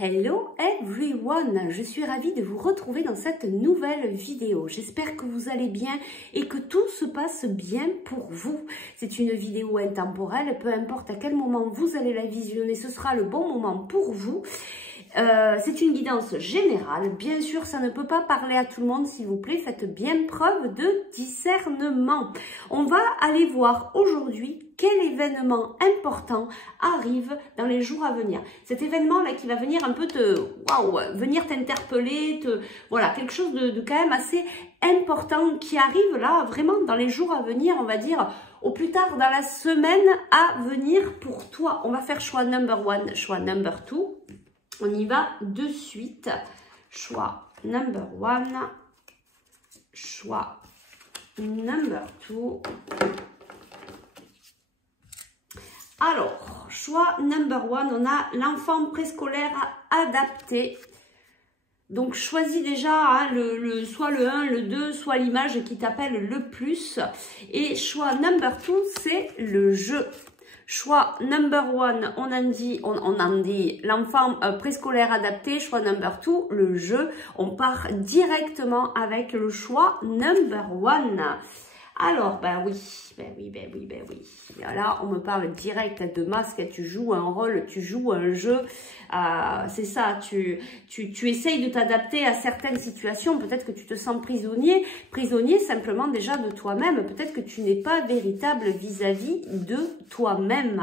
Hello everyone, je suis ravie de vous retrouver dans cette nouvelle vidéo. J'espère que vous allez bien et que tout se passe bien pour vous. C'est une vidéo intemporelle, peu importe à quel moment vous allez la visionner, ce sera le bon moment pour vous. C'est une guidance générale, bien sûr ça ne peut pas parler à tout le monde, s'il vous plaît, faites bien preuve de discernement. On va aller voir aujourd'hui quel événement important arrive dans les jours à venir. Cet événement là qui va venir un peu venir t'interpeller, voilà, quelque chose de quand même assez important qui arrive là vraiment dans les jours à venir, on va dire au plus tard dans la semaine à venir pour toi. On va faire choix number one, choix number two. On y va de suite. Choix number one, choix number two. Alors, choix number one, on a l'enfant préscolaire adapté. Donc, choisis déjà soit le 1, le 2, soit l'image qui t'appelle le plus. Et choix number two, c'est le jeu. Choix number one, on en dit l'enfant préscolaire adapté. Choix number two, le jeu. On part directement avec le choix number one. Alors, ben oui. Là, on me parle direct de masque, tu joues un rôle, tu joues un jeu. C'est ça, tu essayes de t'adapter à certaines situations. Peut-être que tu te sens prisonnier simplement déjà de toi-même. Peut-être que tu n'es pas véritable vis-à-vis de toi-même.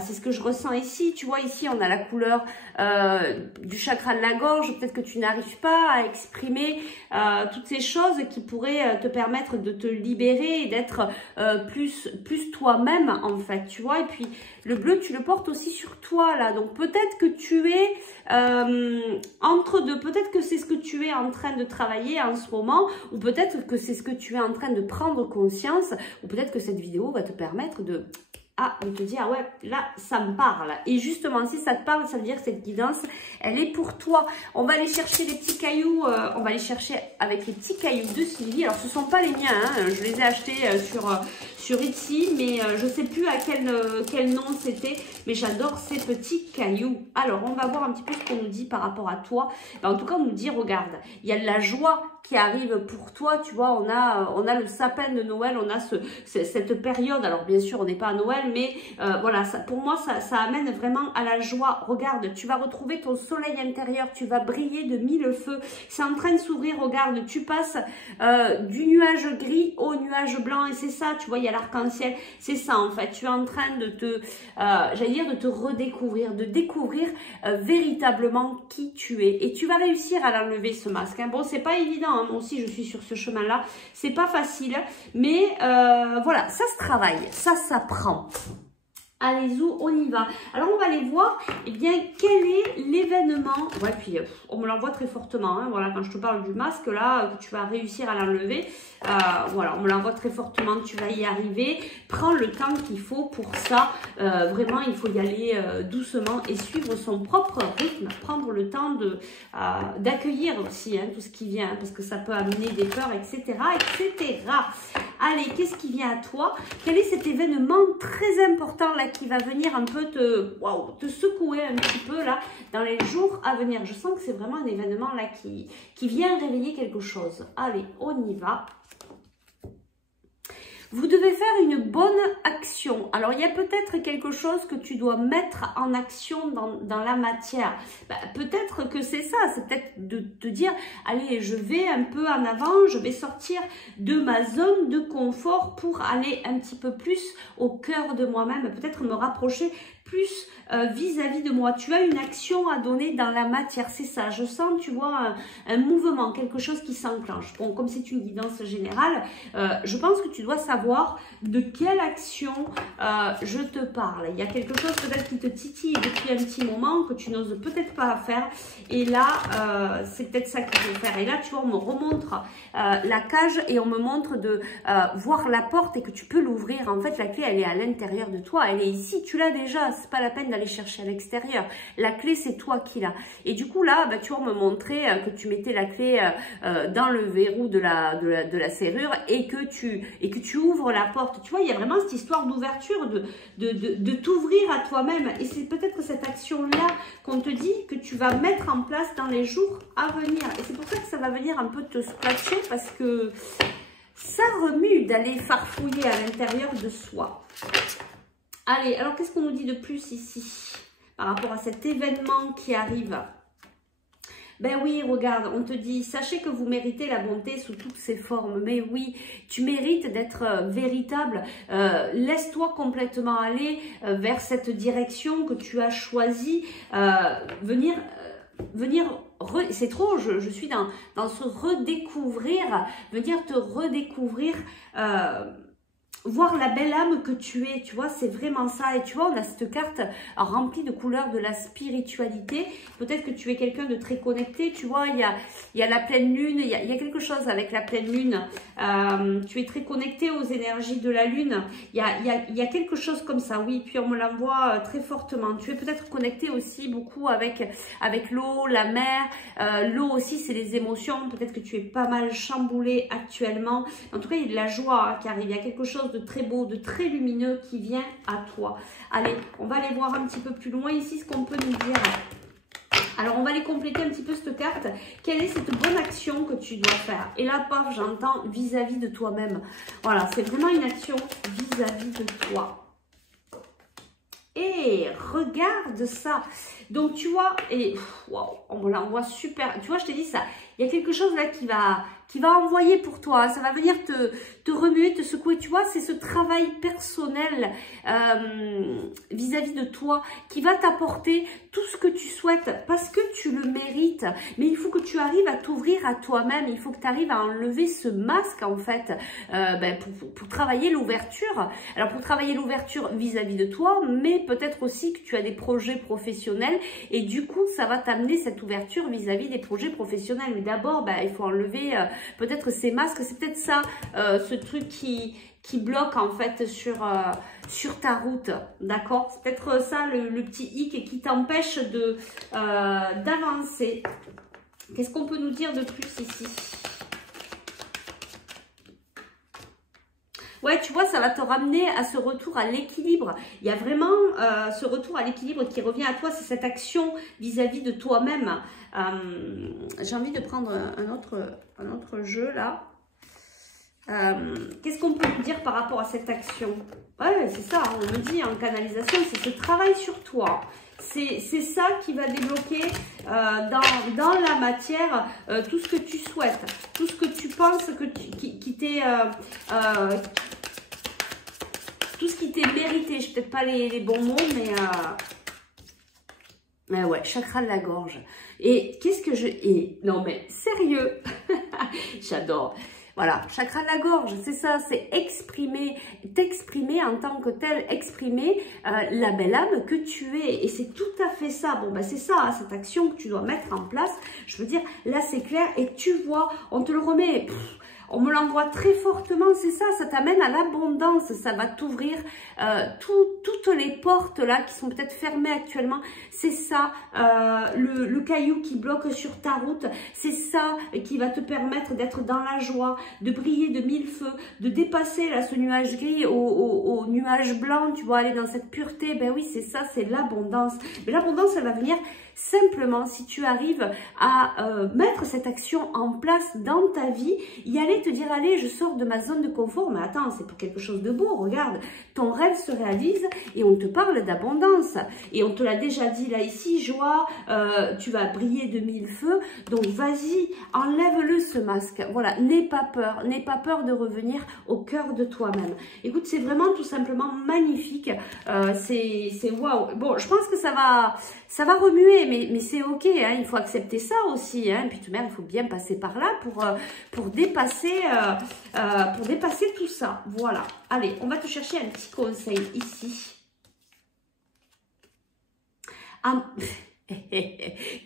C'est ce que je ressens ici. Tu vois, ici, on a la couleur du chakra de la gorge. Peut-être que tu n'arrives pas à exprimer toutes ces choses qui pourraient te permettre de te libérer et d'être plus toi-même, en fait. Tu vois, et puis le bleu, tu le portes aussi sur toi, là. Donc, peut-être que tu es entre deux. Peut-être que c'est ce que tu es en train de travailler en ce moment. Ou peut-être que c'est ce que tu es en train de prendre conscience. Ou peut-être que cette vidéo va te permettre de te dire, ouais, là, ça me parle. Et justement, si ça te parle, ça veut dire que cette guidance, elle est pour toi. On va aller chercher les petits cailloux, on va aller chercher avec les petits cailloux de Sylvie. Alors, ce ne sont pas les miens, hein, je les ai achetés sur Etsy, mais je ne sais plus à quel nom c'était, mais j'adore ces petits cailloux. Alors, on va voir un petit peu ce qu'on nous dit par rapport à toi. En tout cas, on nous dit, regarde, il y a de la joie qui arrive pour toi, tu vois, on a le sapin de Noël, on a cette période, alors bien sûr on n'est pas à Noël, mais voilà, pour moi ça amène vraiment à la joie. Regarde, tu vas retrouver ton soleil intérieur, tu vas briller de mille feux, c'est en train de s'ouvrir, regarde, tu passes du nuage gris au nuage blanc, et c'est ça, tu vois, il y a l'arc-en-ciel, c'est ça en fait, tu es en train de de te redécouvrir, de découvrir véritablement qui tu es, et tu vas réussir à l'enlever ce masque, hein. Bon, c'est pas évident, hein. Moi aussi je suis sur ce chemin-là, c'est pas facile, mais voilà, ça se travaille, ça s'apprend. Allez, on y va. Alors, on va aller voir, eh bien, quel est l'événement. Ouais, puis, on me l'envoie très fortement, hein. Voilà, quand je te parle du masque, là, que tu vas réussir à l'enlever. Voilà, on me l'envoie très fortement, tu vas y arriver. Prends le temps qu'il faut pour ça. Vraiment, il faut y aller doucement et suivre son propre rythme. Prendre le temps d'accueillir aussi, hein, tout ce qui vient, parce que ça peut amener des peurs, etc., etc. Allez, qu'est-ce qui vient à toi? Quel est cet événement très important là qui va venir un peu te secouer un petit peu là dans les jours à venir? Je sens que c'est vraiment un événement là qui vient réveiller quelque chose. Allez, on y va. Vous devez faire une bonne action. Alors, il y a peut-être quelque chose que tu dois mettre en action dans la matière. Peut-être que c'est ça. C'est peut-être de te dire, allez, je vais un peu en avant, je vais sortir de ma zone de confort pour aller un petit peu plus au cœur de moi-même. Peut-être me rapprocher plus vis-à-vis de moi. Tu as une action à donner dans la matière, c'est ça. Je sens, tu vois, un mouvement, quelque chose qui s'enclenche. Bon, comme c'est une guidance générale, je pense que tu dois savoir de quelle action je te parle. Il y a quelque chose peut-être qui te titille depuis un petit moment, que tu n'oses peut-être pas faire. Et là, c'est peut-être ça qu'il faut faire. Et là, tu vois, on me remontre la cage et on me montre de voir la porte et que tu peux l'ouvrir. En fait, la clé, elle est à l'intérieur de toi. Elle est ici, tu l'as déjà. c'est pas la peine d'aller chercher à l'extérieur. La clé, c'est toi qui l'as. Et du coup, là, bah, tu vas me montrer que tu mettais la clé dans le verrou de la serrure et que tu ouvres la porte. Tu vois, il y a vraiment cette histoire d'ouverture, de t'ouvrir à toi-même. Et c'est peut-être cette action-là qu'on te dit que tu vas mettre en place dans les jours à venir. Et c'est pour ça que ça va venir un peu te splatcher parce que ça remue d'aller farfouiller à l'intérieur de soi. Allez, alors qu'est-ce qu'on nous dit de plus ici par rapport à cet événement qui arrive? Ben oui, regarde, on te dit, sachez que vous méritez la bonté sous toutes ses formes. Mais oui, tu mérites d'être véritable. Laisse-toi complètement aller vers cette direction que tu as choisie. Venir, c'est trop, je suis dans ce redécouvrir, venir te redécouvrir, voir la belle âme que tu es, tu vois, c'est vraiment ça. Et tu vois, on a cette carte remplie de couleurs de la spiritualité. Peut-être que tu es quelqu'un de très connecté, tu vois, il y a la pleine lune, il y a quelque chose avec la pleine lune. Tu es très connecté aux énergies de la lune. Il y a quelque chose comme ça, oui. Puis on me l'envoie très fortement. Tu es peut-être connecté aussi beaucoup avec l'eau, la mer. L'eau aussi, c'est les émotions. Peut-être que tu es pas mal chamboulé actuellement. En tout cas, il y a de la joie qui arrive. Il y a quelque chose de très beau, de très lumineux qui vient à toi. Allez, on va aller voir un petit peu plus loin ici ce qu'on peut nous dire. Alors, on va aller compléter un petit peu cette carte. Quelle est cette bonne action que tu dois faire? Et là, paf, j'entends vis-à-vis de toi-même. Voilà, c'est vraiment une action vis-à-vis de toi. Et regarde ça. Donc, tu vois, et waouh, on me l'envoie super. Tu vois, je t'ai dit ça. Il y a quelque chose là qui va envoyer pour toi. Ça va venir te remuer, te secouer. Tu vois, c'est ce travail personnel vis-à-vis de toi qui va t'apporter tout ce que tu souhaites parce que tu le mérites. Mais il faut que tu arrives à t'ouvrir à toi-même. Il faut que tu arrives à enlever ce masque en fait pour travailler l'ouverture. Alors pour travailler l'ouverture vis-à-vis de toi, mais peut-être aussi que tu as des projets professionnels et du coup ça va t'amener cette ouverture vis-à-vis des projets professionnels. Mais d'abord, il faut enlever peut-être ces masques. C'est peut-être ça, ce truc qui bloque en fait sur ta route, d'accord? C'est peut-être ça le petit hic qui t'empêche d'avancer. Qu'est-ce qu'on peut nous dire de plus ici? Ouais, tu vois, ça va te ramener à ce retour à l'équilibre. Il y a vraiment ce retour à l'équilibre qui revient à toi. C'est cette action vis-à-vis de toi-même. J'ai envie de prendre un autre jeu là. Qu'est-ce qu'on peut dire par rapport à cette action? Ouais, c'est ça, on me dit en canalisation, c'est ce travail sur toi. C'est ça qui va débloquer dans la matière tout ce que tu souhaites, tout ce que tu penses qui t'est... tout ce qui t'est mérité. Je ne peut-être pas les bons mots, mais ouais, chakra de la gorge. Et qu'est-ce que je... non mais sérieux, j'adore. Voilà, chakra de la gorge, c'est ça, c'est exprimer, t'exprimer en tant que tel, exprimer la belle âme que tu es. Et c'est tout à fait ça. Bon, c'est ça, hein, cette action que tu dois mettre en place. Je veux dire, là, c'est clair. Et tu vois, on te le remet... on me l'envoie très fortement, c'est ça, ça t'amène à l'abondance, ça va t'ouvrir toutes les portes là qui sont peut-être fermées actuellement, c'est ça, le caillou qui bloque sur ta route, c'est ça qui va te permettre d'être dans la joie, de briller de mille feux, de dépasser là ce nuage gris au nuage blanc, tu vois, aller dans cette pureté, ben oui c'est ça, c'est l'abondance, mais l'abondance elle va venir simplement si tu arrives à mettre cette action en place dans ta vie, y aller te dire allez je sors de ma zone de confort, mais attends c'est pour quelque chose de beau, regarde ton rêve se réalise et on te parle d'abondance et on te l'a déjà dit là ici, joie, tu vas briller de mille feux, donc vas-y enlève-le ce masque, voilà, n'aie pas peur de revenir au cœur de toi-même. Écoute, c'est vraiment tout simplement magnifique, c'est waouh. Bon, je pense que ça va remuer, mais c'est ok, hein, il faut accepter ça aussi, hein, puis tout de même, il faut bien passer par là pour dépasser tout ça, voilà. Allez, on va te chercher un petit conseil ici.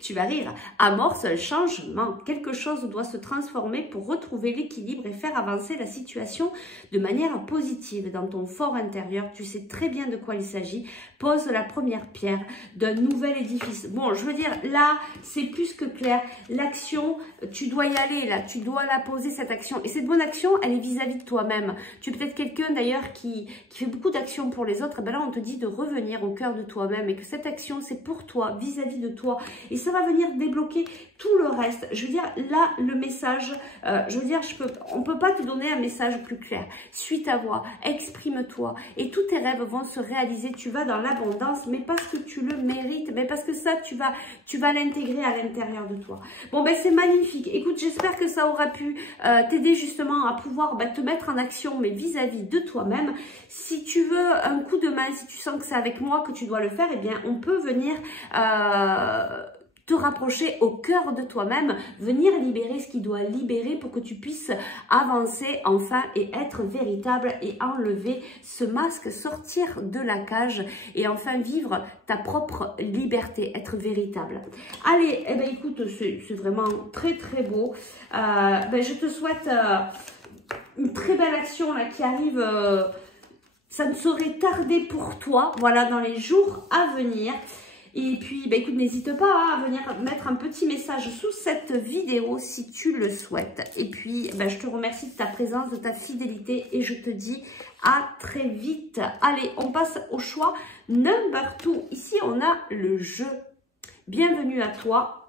tu vas rire, amorce un changement. Quelque chose doit se transformer pour retrouver l'équilibre et faire avancer la situation de manière positive. Dans ton fort intérieur, tu sais très bien de quoi il s'agit. Pose la première pierre d'un nouvel édifice. Bon, je veux dire, là, c'est plus que clair. L'action, tu dois y aller, là. Tu dois la poser, cette action. Et cette bonne action, elle est vis-à-vis de toi-même. Tu es peut-être quelqu'un, d'ailleurs, qui fait beaucoup d'actions pour les autres. Et bien là, on te dit de revenir au cœur de toi-même et que cette action, c'est pour toi, vis-à-vis de toi. Et ça va venir débloquer tout le reste. Je veux dire, là, le message, je veux dire, on peut pas te donner un message plus clair. Suis ta voix, exprime-toi et tous tes rêves vont se réaliser. Tu vas dans l'abondance, mais parce que tu le mérites, mais parce que ça, tu vas l'intégrer à l'intérieur de toi. Bon, ben c'est magnifique. Écoute, j'espère que ça aura pu t'aider justement à pouvoir te mettre en action, mais vis-à-vis de toi-même. Si tu veux un coup de main, si tu sens que c'est avec moi que tu dois le faire, eh bien, on peut venir te rapprocher au cœur de toi-même, venir libérer ce qui doit libérer pour que tu puisses avancer enfin et être véritable et enlever ce masque, sortir de la cage et enfin vivre ta propre liberté, être véritable. Allez, eh ben écoute, c'est vraiment très très beau. Je te souhaite une très belle action là qui arrive. Ça ne saurait tarder pour toi, voilà, dans les jours à venir. Et puis, écoute, n'hésite pas à venir mettre un petit message sous cette vidéo si tu le souhaites. Et puis, je te remercie de ta présence, de ta fidélité et je te dis à très vite. Allez, on passe au choix number 2. Ici, on a le jeu. Bienvenue à toi.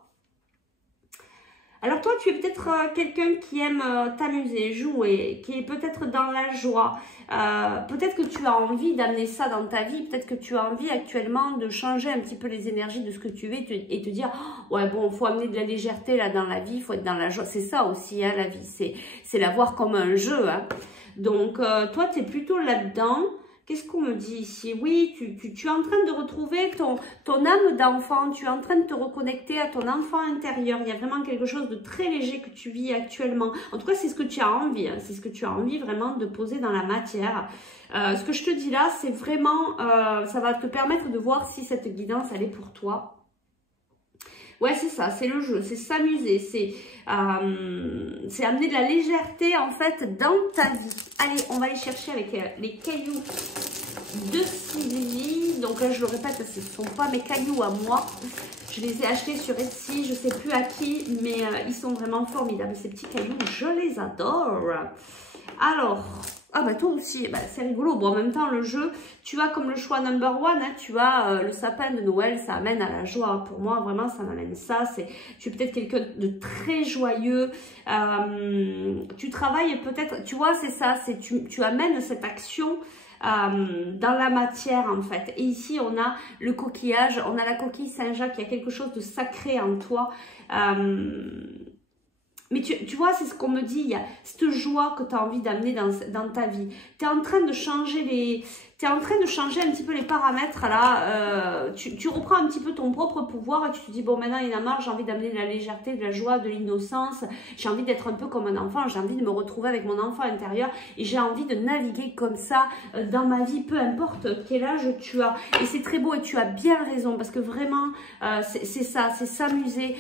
Alors toi, tu es peut-être quelqu'un qui aime t'amuser, jouer, qui est peut-être dans la joie. Peut-être que tu as envie d'amener ça dans ta vie. Peut-être que tu as envie actuellement de changer un petit peu les énergies de ce que tu es et te dire oh, « Ouais, bon, il faut amener de la légèreté là dans la vie, il faut être dans la joie. » C'est ça aussi, hein, la vie. C'est la voir comme un jeu. Hein. Donc, toi, tu es plutôt là-dedans. Qu'est-ce qu'on me dit ici? Oui, tu es en train de retrouver ton âme d'enfant, tu es en train de te reconnecter à ton enfant intérieur. Il y a vraiment quelque chose de très léger que tu vis actuellement. En tout cas, c'est ce que tu as envie, hein. C'est ce que tu as envie vraiment de poser dans la matière. Ce que je te dis là, c'est vraiment, ça va te permettre de voir si cette guidance, elle est pour toi. Ouais, c'est ça, c'est le jeu, c'est s'amuser, c'est amener de la légèreté en fait dans ta vie. Allez, on va aller chercher avec les cailloux de Sylvie. Donc là, je le répète, ce ne sont pas mes cailloux à moi. Je les ai achetés sur Etsy, je ne sais plus à qui, mais ils sont vraiment formidables. Ces petits cailloux, je les adore. Alors, toi aussi, c'est rigolo. Bon, en même temps, le jeu, tu as comme le choix number 1, hein, tu as le sapin de Noël, ça amène à la joie. Pour moi, vraiment, ça m'amène ça. Tu es peut-être quelqu'un de très joyeux. Tu travailles peut-être, tu vois, c'est ça, tu amènes cette action dans la matière en fait. Et ici, on a le coquillage, on a la coquille Saint-Jacques, il y a quelque chose de sacré en toi. Mais tu vois, c'est ce qu'on me dit, il y a cette joie que tu as envie d'amener dans ta vie. Tu es en train de changer un petit peu les paramètres là. Tu reprends un petit peu ton propre pouvoir et tu te dis, bon, maintenant il y en a marre, j'ai envie d'amener de la légèreté, de la joie, de l'innocence. J'ai envie d'être un peu comme un enfant, j'ai envie de me retrouver avec mon enfant intérieur et j'ai envie de naviguer comme ça dans ma vie, peu importe quel âge tu as. Et c'est très beau et tu as bien raison parce que vraiment, c'est ça, c'est s'amuser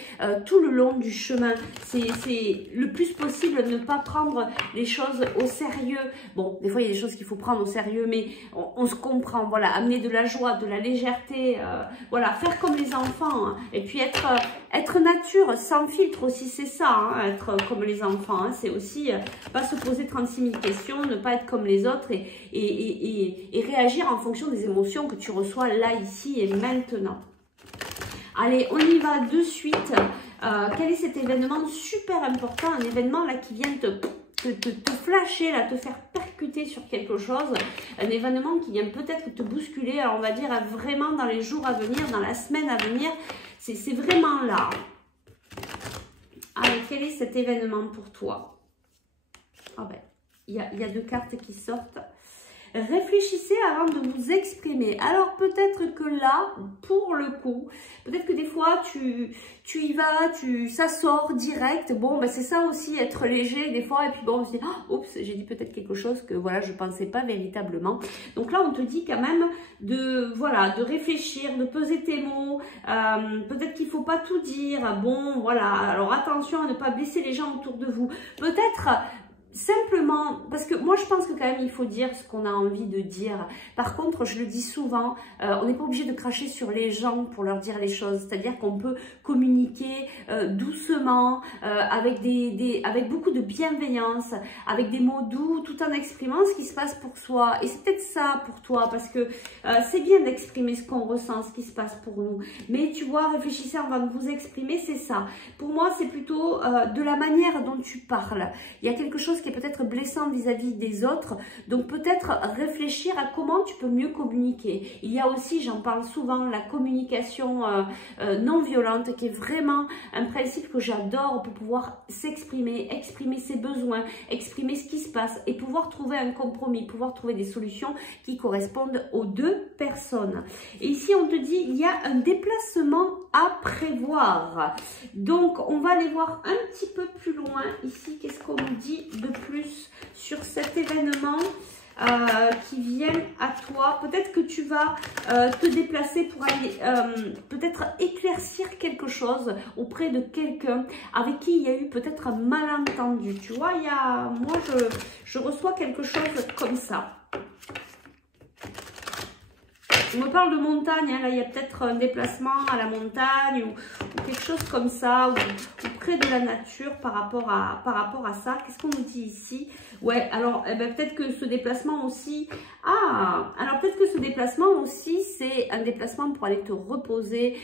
tout le long du chemin. C'est le plus possible ne pas prendre les choses au sérieux. Bon, des fois il y a des choses qu'il faut prendre au sérieux, mais on se comprend, voilà, amener de la joie, de la légèreté, voilà, faire comme les enfants, hein, et puis être nature, sans filtre aussi, c'est ça, hein, être comme les enfants, hein, c'est aussi pas se poser 36 000 questions, ne pas être comme les autres et réagir en fonction des émotions que tu reçois là, ici et maintenant. Allez, on y va de suite. Quel est cet événement super important, un événement là qui vient te flasher, là, te faire percuter sur quelque chose, un événement qui vient peut-être te bousculer, alors on va dire vraiment dans les jours à venir, dans la semaine à venir, c'est vraiment là. Allez, quel est cet événement pour toi? Il y a deux cartes qui sortent. réfléchissez avant de vous exprimer. Alors peut-être que là, pour le coup, peut-être que des fois tu y vas, ça sort direct. Bon, ben c'est ça aussi, être léger des fois. Et puis bon, on se dit, oh, oups, j'ai dit peut-être quelque chose que voilà, je pensais pas véritablement. Donc là, on te dit quand même de voilà, de réfléchir, de peser tes mots. Peut-être qu'il faut pas tout dire. Bon, voilà. Alors attention à ne pas blesser les gens autour de vous. Peut-être simplement, parce que moi je pense que quand même il faut dire ce qu'on a envie de dire. Par contre, je le dis souvent, on n'est pas obligé de cracher sur les gens pour leur dire les choses. C'est-à-dire qu'on peut communiquer doucement, avec beaucoup de bienveillance, avec des mots doux, tout en exprimant ce qui se passe pour soi. Et c'est peut-être ça pour toi, parce que c'est bien d'exprimer ce qu'on ressent, ce qui se passe pour nous. Mais tu vois, réfléchissez avant de vous exprimer, c'est ça. Pour moi, c'est plutôt de la manière dont tu parles. Il y a quelque chose qui est peut-être blessant vis-à-vis des autres, donc peut-être réfléchir à comment tu peux mieux communiquer. Il y a aussi, j'en parle souvent, la communication non violente, qui est vraiment un principe que j'adore pour pouvoir s'exprimer, exprimer ses besoins, exprimer ce qui se passe et pouvoir trouver un compromis, pouvoir trouver des solutions qui correspondent aux deux personnes. Et ici, on te dit, il y a un déplacement à prévoir. Donc, on va aller voir un petit peu plus loin ici. Qu'est-ce qu'on nous dit de plus sur cet événement qui viennent à toi? Peut-être que tu vas te déplacer pour aller peut-être éclaircir quelque chose auprès de quelqu'un avec qui il y a eu peut-être un malentendu. Tu vois, moi je reçois quelque chose comme ça. On me parle de montagne, hein. Là il y a peut-être un déplacement à la montagne ou quelque chose comme ça, ou près de la nature par rapport à ça. Qu'est-ce qu'on nous dit ici? Ouais, alors peut-être que ce déplacement aussi, alors peut-être que ce déplacement aussi, c'est un déplacement pour aller te reposer,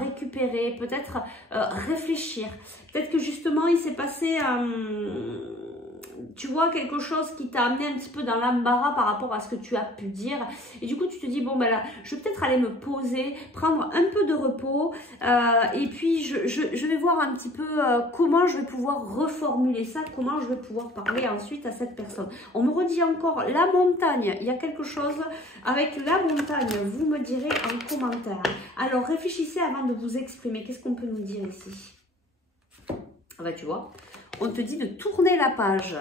récupérer, peut-être réfléchir. Peut-être que justement il s'est passé tu vois, quelque chose qui t'a amené un petit peu dans l'embarras par rapport à ce que tu as pu dire. Et du coup, tu te dis, bon, ben là, je vais peut-être aller me poser, prendre un peu de repos. Et puis, je vais voir un petit peu comment je vais pouvoir reformuler ça, comment je vais pouvoir parler ensuite à cette personne. On me redit encore la montagne. Il y a quelque chose avec la montagne. Vous me direz en commentaire. Alors, réfléchissez avant de vous exprimer. Qu'est-ce qu'on peut nous dire ici? Ah bah, tu vois, on te dit de tourner la page.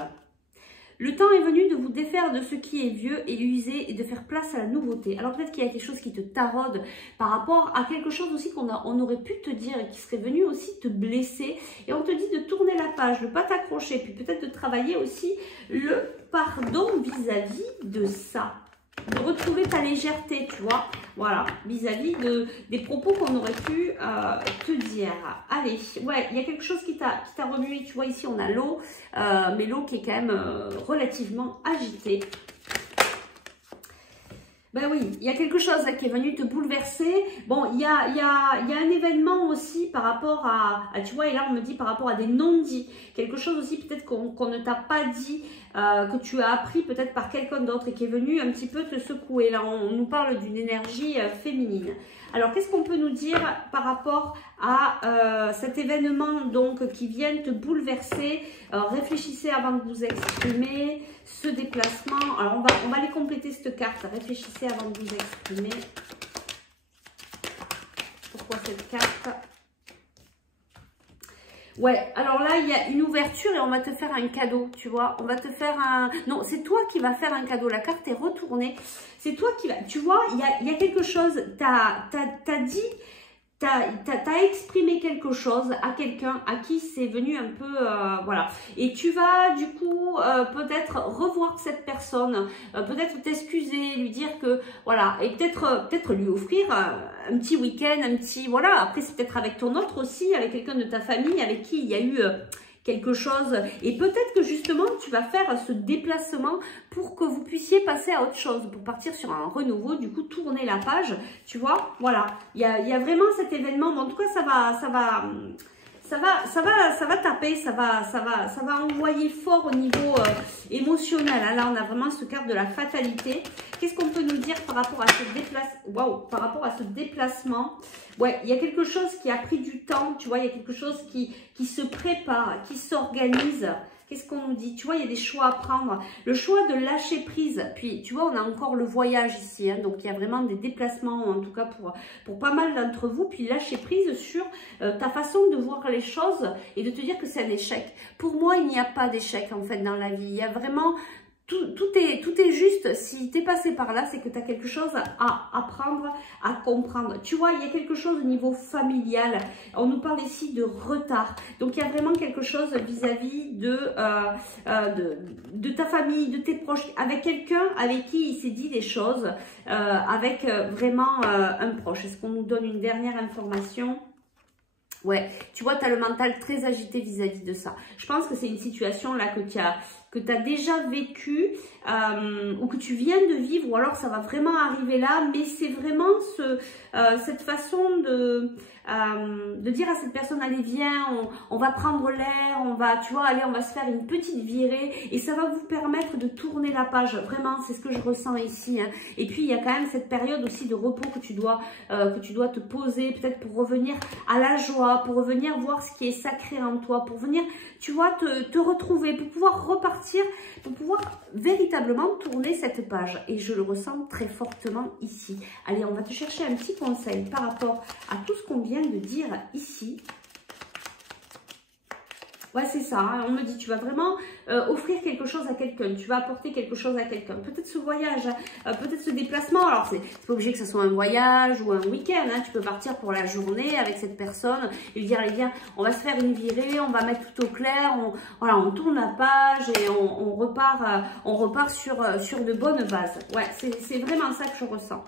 Le temps est venu de vous défaire de ce qui est vieux et usé et de faire place à la nouveauté. Alors peut-être qu'il y a quelque chose qui te taraude par rapport à quelque chose aussi on aurait pu te dire et qui serait venu aussi te blesser. Et on te dit de tourner la page, de ne pas t'accrocher, puis peut-être de travailler aussi le pardon vis-à-vis de ça. De retrouver ta légèreté, tu vois, voilà, vis-à-vis des propos qu'on aurait pu te dire. Allez, ouais, il y a quelque chose qui t'a remué, tu vois, ici on a l'eau, mais l'eau qui est quand même relativement agitée. Ben oui, il y a quelque chose là qui est venu te bouleverser. Bon, il y a un événement aussi par rapport à tu vois, et là on me dit par rapport à des non-dits. Quelque chose aussi peut-être qu'on ne t'a pas dit, que tu as appris peut-être par quelqu'un d'autre et qui est venu un petit peu te secouer. Là, on nous parle d'une énergie féminine. Alors, qu'est-ce qu'on peut nous dire par rapport à cet événement donc qui vient te bouleverser? Réfléchissez avant de vous exprimer. Ce déplacement. Alors, on va aller compléter cette carte. Réfléchissez avant de vous exprimer. Pourquoi cette carte? Ouais, alors là, il y a une ouverture et on va te faire un cadeau, tu vois. On va te faire un... Non, c'est toi qui vas faire un cadeau. La carte est retournée. C'est toi qui va... Tu vois, il y a quelque chose... T'as dit... T'as exprimé quelque chose à quelqu'un à qui c'est venu un peu, voilà. Et tu vas du coup peut-être revoir cette personne, peut-être t'excuser, lui dire que, voilà, et peut-être lui offrir un petit week-end, un petit, voilà. Après c'est peut-être avec ton autre aussi, avec quelqu'un de ta famille avec qui il y a eu... quelque chose, et peut-être que justement tu vas faire ce déplacement pour que vous puissiez passer à autre chose, pour partir sur un renouveau, du coup tourner la page, tu vois, voilà, il y a vraiment cet événement, mais en tout cas ça va taper, ça va envoyer fort au niveau émotionnel. Hein. Là, on a vraiment ce carte de la fatalité. Qu'est-ce qu'on peut nous dire par rapport à ce déplacement? Waouh, par rapport à ce déplacement. Ouais, il y a quelque chose qui a pris du temps, tu vois, il y a quelque chose qui se prépare, qui s'organise. Qu'est-ce qu'on nous dit? Tu vois, il y a des choix à prendre. Le choix de lâcher prise. Puis, tu vois, on a encore le voyage ici. Hein, donc, il y a vraiment des déplacements, en tout cas pour pas mal d'entre vous. Puis, lâcher prise sur ta façon de voir les choses et de te dire que c'est un échec. Pour moi, il n'y a pas d'échec, en fait, dans la vie. Il y a vraiment... Tout est juste. Si tu es passé par là, c'est que tu as quelque chose à apprendre, à comprendre. Tu vois, il y a quelque chose au niveau familial. On nous parle ici de retard. Donc, il y a vraiment quelque chose vis-à-vis de ta famille, de tes proches, avec quelqu'un avec qui il s'est dit des choses, avec vraiment un proche. Est-ce qu'on nous donne une dernière information? Ouais, tu vois, tu as le mental très agité vis-à-vis de ça. Je pense que c'est une situation là que tu as déjà vécu ou que tu viens de vivre, ou alors ça va vraiment arriver là, mais c'est vraiment cette façon de dire à cette personne, allez viens, on va prendre l'air, on va, tu vois, allez, on va se faire une petite virée, et ça va vous permettre de tourner la page. Vraiment, c'est ce que je ressens ici. Hein. Et puis, il y a quand même cette période aussi de repos que tu dois te poser, peut-être pour revenir à la joie, pour revenir voir ce qui est sacré en toi, pour venir, tu vois, te retrouver, pour pouvoir repartir, pour pouvoir véritablement tourner cette page. Et je le ressens très fortement ici. Allez, on va te chercher un petit conseil par rapport à tout ce qu'on vient de dire ici. Ouais, c'est ça, hein. On me dit, tu vas vraiment offrir quelque chose à quelqu'un, tu vas apporter quelque chose à quelqu'un. Peut-être ce voyage, peut-être ce déplacement. Alors, c'est pas obligé que ce soit un voyage ou un week-end. Hein. Tu peux partir pour la journée avec cette personne et lui dire, allez, viens, on va se faire une virée, on va mettre tout au clair, voilà, on tourne la page et on repart sur de bonnes bases. Ouais, c'est vraiment ça que je ressens.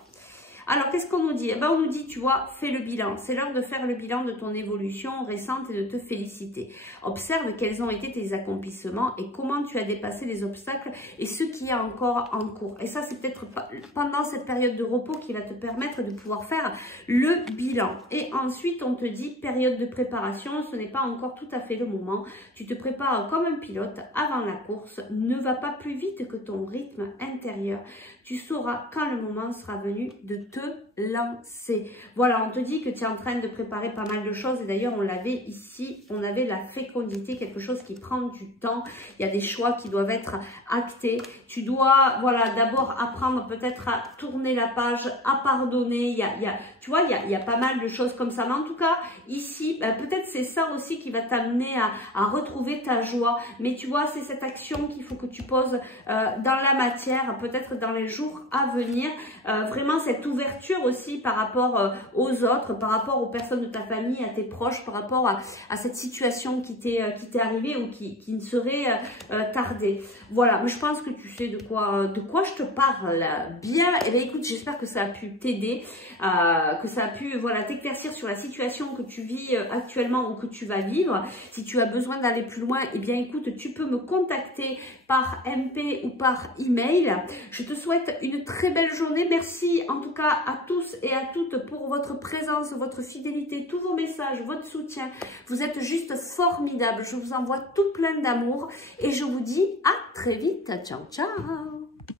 Alors, qu'est-ce qu'on nous dit? Eh ben, on nous dit, tu vois, fais le bilan. C'est l'heure de faire le bilan de ton évolution récente et de te féliciter. Observe quels ont été tes accomplissements et comment tu as dépassé les obstacles et ce qui est encore en cours. Et ça, c'est peut-être pendant cette période de repos qui va te permettre de pouvoir faire le bilan. Et ensuite, on te dit, période de préparation, ce n'est pas encore tout à fait le moment. Tu te prépares comme un pilote avant la course. Ne va pas plus vite que ton rythme intérieur. Tu sauras quand le moment sera venu de te lancer. Voilà, on te dit que tu es en train de préparer pas mal de choses. Et d'ailleurs, on l'avait ici, on avait la fécondité, quelque chose qui prend du temps. Il y a des choix qui doivent être actés. Tu dois, voilà, d'abord apprendre peut-être à tourner la page, à pardonner. Tu vois, il y a pas mal de choses comme ça. Mais en tout cas, ici, ben, peut-être c'est ça aussi qui va t'amener à retrouver ta joie. Mais tu vois, c'est cette action qu'il faut que tu poses dans la matière, peut-être dans les jours à venir. Vraiment cette ouverture aussi par rapport aux autres, par rapport aux personnes de ta famille, à tes proches, par rapport à cette situation qui t'est arrivée ou qui ne serait tardée. Voilà, mais je pense que tu sais de quoi je te parle bien. Et bien écoute, j'espère que ça a pu t'aider, que ça a pu voilà, t'éclaircir sur la situation que tu vis actuellement ou que tu vas vivre. Si tu as besoin d'aller plus loin, et bien écoute, tu peux me contacter par MP ou par email. Je te souhaite une très belle journée. Merci en tout cas à tous et à toutes pour votre présence, votre fidélité, tous vos messages, votre soutien. Vous êtes juste formidables. Je vous envoie tout plein d'amour et je vous dis à très vite. Ciao, ciao.